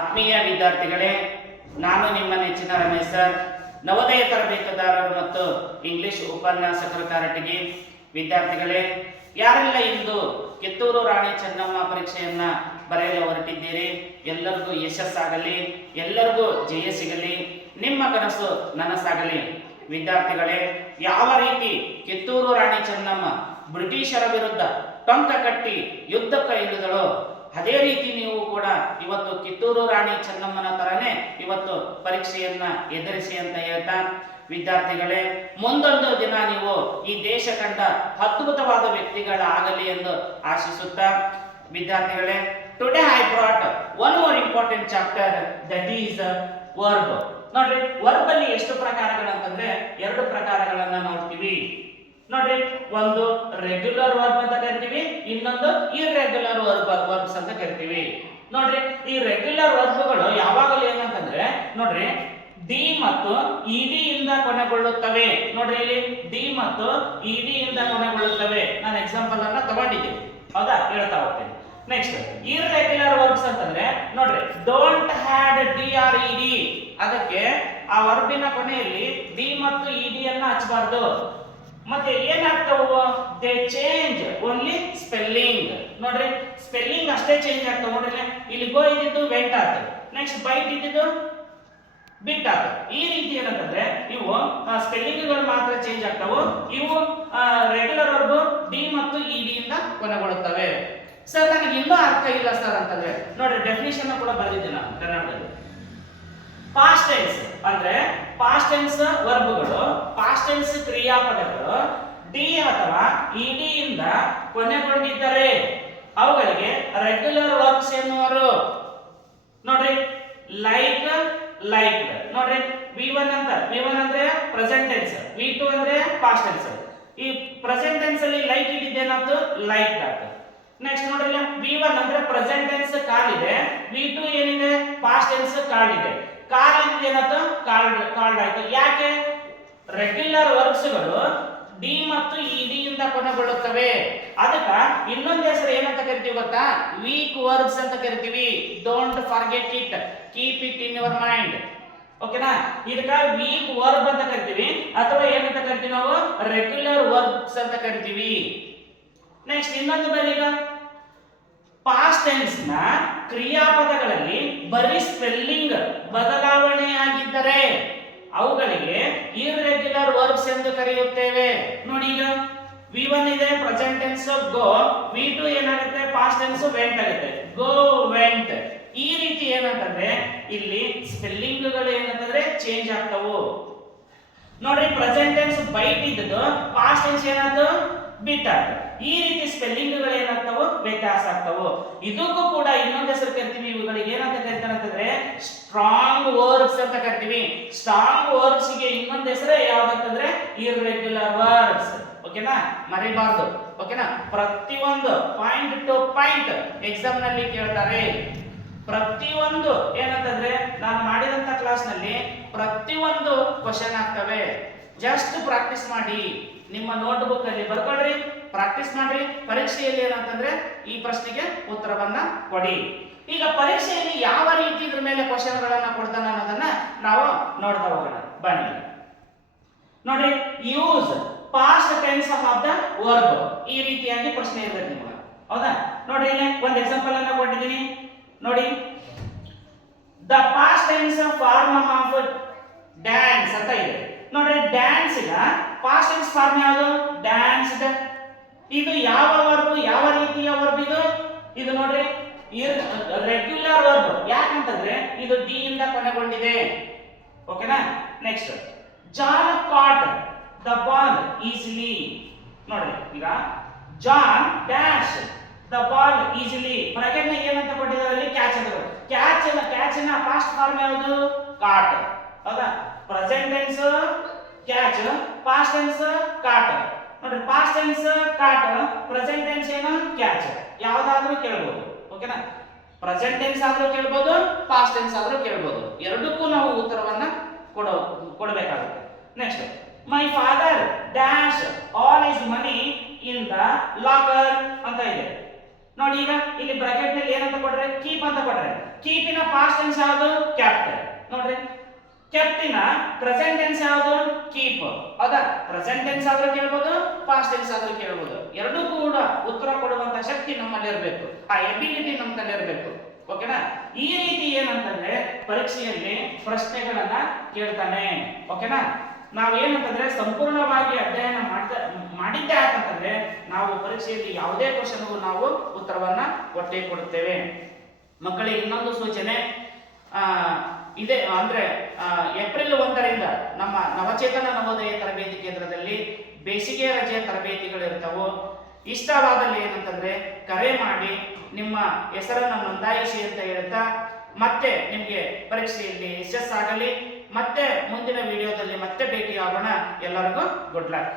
ಆತ್ಮೀಯ ವಿದ್ಯಾರ್ಥಿಗಳೇ, ನಾನು ನಿಮ್ಮ ನೆಚ್ಚಿನ ರಮೇಶ್ ಸರ್, ನವೋದಯ ತರಬೇತುದಾರರು ಮತ್ತು ಇಂಗ್ಲಿಷ್ ಉಪನ್ಯಾಸಕರ ಕಾರಟಗಿ. ವಿದ್ಯಾರ್ಥಿಗಳೇ, ಯಾರೆಲ್ಲ ಇಂದು ಕಿತ್ತೂರು ರಾಣಿ ಚೆನ್ನಮ್ಮ ಪರೀಕ್ಷೆಯನ್ನ ಬರೆಯಲು ಹೊರಟಿದ್ದೀರಿ, ಎಲ್ಲರಿಗೂ ಯಶಸ್ಸಾಗಲಿ, ಎಲ್ಲರಿಗೂ ಜಯ ಸಿಗಲಿ, ನಿಮ್ಮ ಕನಸು ನನಸಾಗಲಿ. ವಿದ್ಯಾರ್ಥಿಗಳೇ, ಯಾವ ರೀತಿ ಕಿತ್ತೂರು ರಾಣಿ ಚೆನ್ನಮ್ಮ ಬ್ರಿಟಿಷರ ವಿರುದ್ಧ ಟೊಂಕ ಕಟ್ಟಿ ಯುದ್ಧಕ್ಕೆ ಇಳಿದಳು, ಅದೇ ರೀತಿ ನೀವು ಕೂಡ ಇವತ್ತು ಕಿತ್ತೂರು ರಾಣಿ ಚೆನ್ನಮ್ಮನ ತರನೇ ಇವತ್ತು ಪರೀಕ್ಷೆಯನ್ನ ಎದುರಿಸಿ ಅಂತ ಹೇಳ್ತಾ, ವಿದ್ಯಾರ್ಥಿಗಳೇ, ಮುಂದೊಂದು ದಿನ ನೀವು ಈ ದೇಶ ಕಂಡ ಅದ್ಭುತವಾದ ವ್ಯಕ್ತಿಗಳಾಗಲಿ ಎಂದು ಆಶಿಸುತ್ತಾ, ವಿದ್ಯಾರ್ಥಿಗಳೇ, today I brought one more important chapter, that is verb. ನೋಡ್ರಿ, ವರ್ಬ್ ಅಲ್ಲಿ ಎಷ್ಟು ಪ್ರಕಾರಗಳಂತಂದ್ರೆ ಎರಡು ಪ್ರಕಾರಗಳನ್ನ ನೋಡ್ತೀವಿ. ನೋಡ್ರಿ, ಒಂದು ರೆಗ್ಯುಲರ್ ವರ್ಬ್ ಅಂತ ಕರಿತೀವಿ, ಇನ್ನೊಂದು ಇರ್ರೆಗ್ಯುಲರ್ ವರ್ಬ್ಸ್ ಅಂತ ಕರಿತೀವಿ. ನೋಡ್ರಿ, ಈ ರೆಗ್ಯುಲರ್ ವರ್ಬ್ಗಳು ಯಾವಾಗಲೂ ಏನಂತಂದ್ರೆ, ನೋಡ್ರಿ, ಡಿ ಮತ್ತು ಇಡಿ ಇಂದ ಕೊನೆಗೊಳ್ಳುತ್ತವೆ. ನೋಡ್ರಿ, ಇಲ್ಲಿ ಡಿ ಮತ್ತು ಇಡಿ ಇಂದ ಕೊನೆಗೊಳ್ಳುತ್ತವೆ. ನಾನು ಎಕ್ಸಾಂಪಲ್ ಅನ್ನ ತಗೊಂಡಿದ್ದೀನಿ, ಹೌದಾ, ಹೇಳ್ತಾ ಹೋಗ್ತೇನೆ. ನೆಕ್ಸ್ಟ್ ಇರ್ರೆಗ್ಯುಲರ್ ವರ್ಬ್ಸ್ ಅಂತಂದ್ರೆ, ನೋಡ್ರಿ, ಡೋಂಟ್ ಹ್ಯಾಡ್ ಡಿ ಆರ್ ಇಡಿ, ಅದಕ್ಕೆ ಆ ವರ್ಬಿನ ಕೊನೆಯಲ್ಲಿ ಡಿ ಮತ್ತು ಇಡಿ ಅನ್ನ ಹಚ್ಚಬಾರ್ದು. ಮತ್ತೆ ಏನಾಗ್ತಾವ, ದೇ ಚೇಂಜ್ ಓನ್ಲಿ ಸ್ಪೆಲ್ಲಿಂಗ್. ನೋಡ್ರಿ, ಸ್ಪೆಲ್ಲಿಂಗ್ ಅಷ್ಟೇ ಚೇಂಜ್ ಆಗ್ತಾವ. ನೋಡ್ರಿ, ಇಲ್ಲಿ ಗೋ ಇದ್ದಿದ್ದು ವೆಂಟ್ ಆಯ್ತು, ನೆಕ್ಸ್ಟ್ ಬೈಟ್ ಇದ್ದಿದ್ದು ಬಿಟ್ ಆಯ್ತು. ಈ ರೀತಿ ಏನಂತಂದ್ರೆ ಇವು ಸ್ಪೆಲ್ಲಿಂಗ್ಗಳು ಮಾತ್ರ ಚೇಂಜ್ ಆಗ್ತಾವು. ಇವು ರೆಗ್ಯುಲರ್ ವರ್ಬ್ ಡಿ ಮತ್ತು ಇಡಿ ಇಂದ ಕೊನೆಗೊಳ್ಳುತ್ತವೆ. ಸರ್, ನನಗೆ ಇನ್ನೂ ಅರ್ಥ ಇಲ್ಲ ಸರ್ ಅಂತಂದ್ರೆ, ನೋಡ್ರಿ, ಡೆಫಿನಿಷನ್ ಕೂಡ ಬರೆದಿದ್ದೀನಿ ನಾನು ಕನ್ನಡದಲ್ಲಿ. ಪಾಸ್ಟ್ ಟೆನ್ಸ್ ಅಂದ್ರೆ ಪಾಸ್ಟ್ ಟೆನ್ಸ್ ವರ್ಬ್ಗಳು, ಪಾಸ್ಟ್ ಟೆನ್ಸ್ ಕ್ರಿಯಾಪದಗಳು ಡಿ ಅಥವಾ ಇಡಿ ಇಂದ ಕೊನೆಗೊಂಡಿದ್ದರೆ ಅವುಗಳಿಗೆ ರೆಗ್ಯುಲರ್ ವರ್ಬ್ಸ್ ಎನ್ನುವರು. ನೋಡ್ರಿ, ಲೈಕ್, ಲೈಕ್. ನೋಡ್ರಿ, V1 ಅಂದ್ರೆ ಪ್ರೆಸೆಂಟ್ ಟೆನ್ಸ್, V2 ಅಂದ್ರೆ ಪಾಸ್ಟ್ ಟೆನ್ಸ್. ಈ ಪ್ರೆಸೆಂಟ್ ಟೆನ್ಸ್ ಅಲ್ಲಿ ಲೈಕ್ ಇದ್ದಿದ್ದೇನಾಯ್ತು, ಲೈಕ್ ಆಯ್ತು. ನೆಕ್ಸ್ಟ್ ನೋಡ್ರಿ, V1 ಅಂದ್ರೆ ಪ್ರೆಸೆಂಟ್ ಟೆನ್ಸ್ ಕಾಲಿದೆ, V2 ಏನಿದೆ, ಪಾಸ್ಟ್ ಟೆನ್ಸ್ ಕಾಲಿದೆ. ಕಾಲ್ ಏನಾಯ್ತು, ಕಾಲ್ಡ್ ಆಯ್ತು. ಯಾಕೆ? ರೆಗ್ಯುಲರ್ ವರ್ಬ್ಸ್ಗಳು ಡಿ ಮತ್ತು ಇಡಿ ಇಂದ ಕೊನೆಗೊಳ್ಳುತ್ತವೆ. ಅದಕ್ಕ ಇನ್ನೊಂದು ಹೆಸರು ಏನಂತ ಕರಿತೀವಿ ಗೊತ್ತಾ, ವೀಕ್ ವರ್ಬ್ಸ್ ಅಂತ ಕರಿತೀವಿ. Don't forget it, keep it in your mind. ಓಕೆನಾ? ಇದಕ್ಕ ವೀಕ್ ವರ್ಬ್ ಅಂತ ಕರಿತೀವಿ, ಅಥವಾ ಏನಂತ ಕರಿತೀವಿ ನಾವು, ರೆಗ್ಯುಲರ್ ವರ್ಬ್ಸ್ ಅಂತ ಕರಿತೀವಿ. ನೆಕ್ಸ್ಟ್ ಇನ್ನೊಂದು ಬರೀಗ, ಪಾಸ್ಟ್ ಟೆನ್ಸ್ ನ ಕ್ರಿಯಾಪದಗಳಲ್ಲಿ ಬರೀ ಸ್ಪೆಲ್ಲಿಂಗ್ ಬದಲಾವಣೆಯಾಗಿದ್ದರೆ ಅವುಗಳಿಗೆ ಇರ್ರೆಗ್ಯುಲರ್ ವರ್ಬ್ಸ್ ಎಂದು ಕರೆಯುತ್ತೇವೆ. ನೋಡಿ, ಈಗ V1 ಇದೆ ಪ್ರೆಸೆಂಟ್ ಟೆನ್ಸ್ ಗೋ, V2 ಏನಾಗುತ್ತೆ, ಪಾಸ್ಟ್ ಟೆನ್ಸ್ ವೆಂಟ್ ಆಗುತ್ತೆ, ಗೋ ವೆಂಟ್. ಈ ರೀತಿ ಏನಂತಂದ್ರೆ ಇಲ್ಲಿ ಸ್ಪೆಲ್ಲಿಂಗ್ಗಳು ಏನಂತಂದ್ರೆ ಚೇಂಜ್ ಆಗ್ತಾವು. ನೋಡ್ರಿ, ಪ್ರೆಸೆಂಟ್ ಟೆನ್ಸ್ ಬೈಟ್ ಇದ್ದದ್ದು ಪಾಸ್ಟ್ ಟೆನ್ಸ್ ಏನಾಯ್ತು, ಬಿಟ್ ಆಯ್ತು. ಈ ರೀತಿ ಸ್ಪೆಲ್ಲಿಂಗ್ಗಳು ಏನಾಗ್ತಾವು, ವ್ಯತ್ಯಾಸ ಆಗ್ತಾವು. ಇದಕ್ಕೂ ಕೂಡ ಇನ್ನೊಂದು ಹೆಸರು ಕರಿತೀವಿ. ಇವುಗಳಿಗೆ ಏನಂತ ಕರಿತಾರೆ ಅಂತಂದ್ರೆ ಸ್ಟ್ರಾಂಗ್ ವರ್ಬ್ಸ್ ಅಂತ ಕರಿತೀವಿ. ಸ್ಟ್ರಾಂಗ್ ವರ್ಬ್ಸ್ ಗೆ ಇನ್ನೊಂದು ಹೆಸರು ಯಾವ್ದಂತಂದ್ರೆ ಇರ್ರೆಗ್ಯುಲರ್ ವರ್ಬ್ಸ್. ಓಕೆನಾ? ಮರಿಬಾರ್ದು. ಓಕೆನಾ? ಪ್ರತಿಯೊಂದು ಪಾಯಿಂಟ್ ಟು ಪಾಯಿಂಟ್ ಎಕ್ಸಾಮ್ ನಲ್ಲಿ ಕೇಳ್ತಾರೆ. ಪ್ರತಿಯೊಂದು ಏನಂತಂದ್ರೆ ನಾನು ಮಾಡಿದಂತ ಕ್ಲಾಸ್ ನಲ್ಲಿ ಪ್ರತಿಯೊಂದು ಕ್ವಶನ್ ಆಗ್ತವೆ. ಜಸ್ಟ್ ಪ್ರಾಕ್ಟೀಸ್ ಮಾಡಿ, ನಿಮ್ಮ ನೋಟ್ ಬುಕ್ ಅಲ್ಲಿ ಬರ್ಕೊಳ್ರಿ, ಪ್ರಾಕ್ಟೀಸ್ ಮಾಡ್ರಿ. ಪರೀಕ್ಷೆಯಲ್ಲಿ ಏನಂತಂದ್ರೆ ಈ ಪ್ರಶ್ನೆಗೆ ಉತ್ತರವನ್ನ ಕೊಡಿ. ಈಗ ಪರೀಕ್ಷೆಯಲ್ಲಿ ಯಾವ ರೀತಿ ಇದ್ರ ಮೇಲೆ ಕ್ವಶನ್ ಗಳನ್ನ ಕೊಡ್ತಾನೆ ಅನ್ನೋದನ್ನ ನಾವು ನೋಡ್ತಾ ಹೋಗೋಣ ಬನ್ನಿ. ನೋಡ್ರಿ, use past tense of the verb, ಈ ರೀತಿಯಾಗಿ ಪ್ರಶ್ನೆ ಇರಬೇಕು ನಿಮಗೆ, ಹೌದಾ? ನೋಡ್ರಿ, ಇಲ್ಲಿ ಒಂದು ಎಕ್ಸಾಂಪಲ್ ಅನ್ನ ಕೊಟ್ಟಿದ್ದೀನಿ. ನೋಡಿ, the past tense form of dance ಅಂತ ಇದೆ. ನೋಡ್ರಿ, ಡ್ಯಾನ್ಸ್ ಗ ಪಾಸ್ಟ್ ಟೆನ್ಸ್ ಫಾರ್ಮ್ ಯಾವುದು, ಡ್ಯಾನ್ಸ್ಡ್. ಇದು ಯಾವ ವರ್ಬ್, ಯಾವ ರೀತಿಯ ವರ್ಬ್ ಇದು? ಇದು ನೋಡ್ರಿ ರೆಗ್ಯುಲರ್ ವರ್ಬ್. ಯಾಕಂತಂದ್ರೆ ಇದು ಡಿ ಇಂದ ಕೊನೆಗೊಂಡಿದೆ. ಓಕೆನಾ? Next, John caught the ball easily. ನೋಡ್ರಿ, ಈಗ John dash the ball easily. Bracket ನ ಏನಂತ ಕೊಟ್ಟಿದ್ದಾರೆ, ಕ್ಯಾಚ್ ಅಂತ. ಕ್ಯಾಚ್ ನ ಪಾಸ್ಟ್ ಫಾರ್ಮ್ ಯಾವುದು, ಕಾಟ್. ಹೌದಾ? Present tense catch, past tense caught. ನೋಡ್ರಿ, past tense caught, present tense ಏನು, ಕ್ಯಾಚ್. ಯಾವ್ದಾದ್ರೂ ಕೇಳಬಹುದು. ಓಕೆನಾ? ಪ್ರೆಸೆಂಟ್ ಟೆನ್ಸ್ ಆದ್ರೂ ಕೇಳಬಹುದು, ಪಾಸ್ಟ್ ಟೆನ್ಸ್ ಆದ್ರೂ ಕೇಳಬಹುದು. ಎರಡಕ್ಕೂ ನಾವು ಉತ್ತರವನ್ನ ಕೊಡಬೇಕಾಗುತ್ತೆ. Next, my father dash all his money in the locker ಅಂತ ಇದೆ. ನೋಡಿ ಈಗ ಇಲ್ಲಿ ಬ್ರಾಕೆಟ್ ನಲ್ಲಿ ಏನಂತ ಕೊಡ್ರೆ, ಕೀಪ್ ಅಂತ ಕೊಡ್ರೆ. ಕೀಪಿನ ಪಾಸ್ಟ್ ಟೆನ್ಸ್ ಯಾವುದು? ಕೆಪ್ಟ್. ನೋಡ್ರಿ, ಕೆಪ್ಟಿನ ಪ್ರೆಸೆಂಟ್ ಟೆನ್ಸ್ ಯಾವುದು? ಕೀಪ್. ಹೌದಾ? ಪ್ರೆಸೆಂಟ್ ಟೆನ್ಸ್ ಆದ್ರೂ ಕೇಳಬಹುದು, ಪಾಸ್ಟ್ ಟೆನ್ಸ್ ಆದ್ರೂ ಕೇಳಬಹುದು. ಎರಡೂ ಕೂಡ ಉತ್ತರ ಕೊಡುವಂತ ಶಕ್ತಿ ನಮ್ಮಲ್ಲಿ ಇರಬೇಕು, ಆ ಎಬಿಲಿಟಿ ನಮ್ಮಲ್ಲಿ ಇರಬೇಕು. ಓಕೆನಾ? ಈ ರೀತಿ ಏನಂತಂದ್ರೆ ಪರೀಕ್ಷೆಯಲ್ಲಿ ಪ್ರಶ್ನೆಗಳನ್ನ ಕೇಳ್ತಾನೆ. ಓಕೆನಾ? ನಾವೇನಂತಂದ್ರೆ ಸಂಪೂರ್ಣವಾಗಿ ಅಧ್ಯಯನ ಮಾಡಿದ್ದೆ ಯಾಕಂತಂದ್ರೆ ನಾವು ಪರೀಕ್ಷೆಯಲ್ಲಿ ಯಾವುದೇ ಕ್ವಶನ್ಗೂ ನಾವು ಉತ್ತರವನ್ನ ಒಟ್ಟೆ ಕೊಡುತ್ತೇವೆ. ಮಕ್ಕಳಿಗೆ ಇನ್ನೊಂದು ಸೂಚನೆ ಇದೆ, ಅಂದ್ರೆ ಏಪ್ರಿಲ್ 1ರಿಂದ ನಮ್ಮ ನವಚೇತನ ನವೋದಯ ತರಬೇತಿ ಕೇಂದ್ರದಲ್ಲಿ ಬೇಸಿಗೆ ರಜೆಯ ತರಬೇತಿಗಳು ಇರ್ತಾವು. ಇಷ್ಟವಾದಲ್ಲಿ ಏನಂತಂದ್ರೆ ಕರೆ ಮಾಡಿ ನಿಮ್ಮ ಹೆಸರನ್ನು ನೋಂದಾಯಿಸಿ ಅಂತ ಹೇಳ್ತಾ, ಮತ್ತೆ ನಿಮಗೆ ಪರೀಕ್ಷೆಯಲ್ಲಿ ಯಶಸ್ಸಾಗಲಿ. ಮತ್ತೆ ಮುಂದಿನ ವಿಡಿಯೋದಲ್ಲಿ ಮತ್ತೆ ಭೇಟಿ ಆಗೋಣ. ಎಲ್ಲರಿಗೂ ಗುಡ್ ಲಕ್.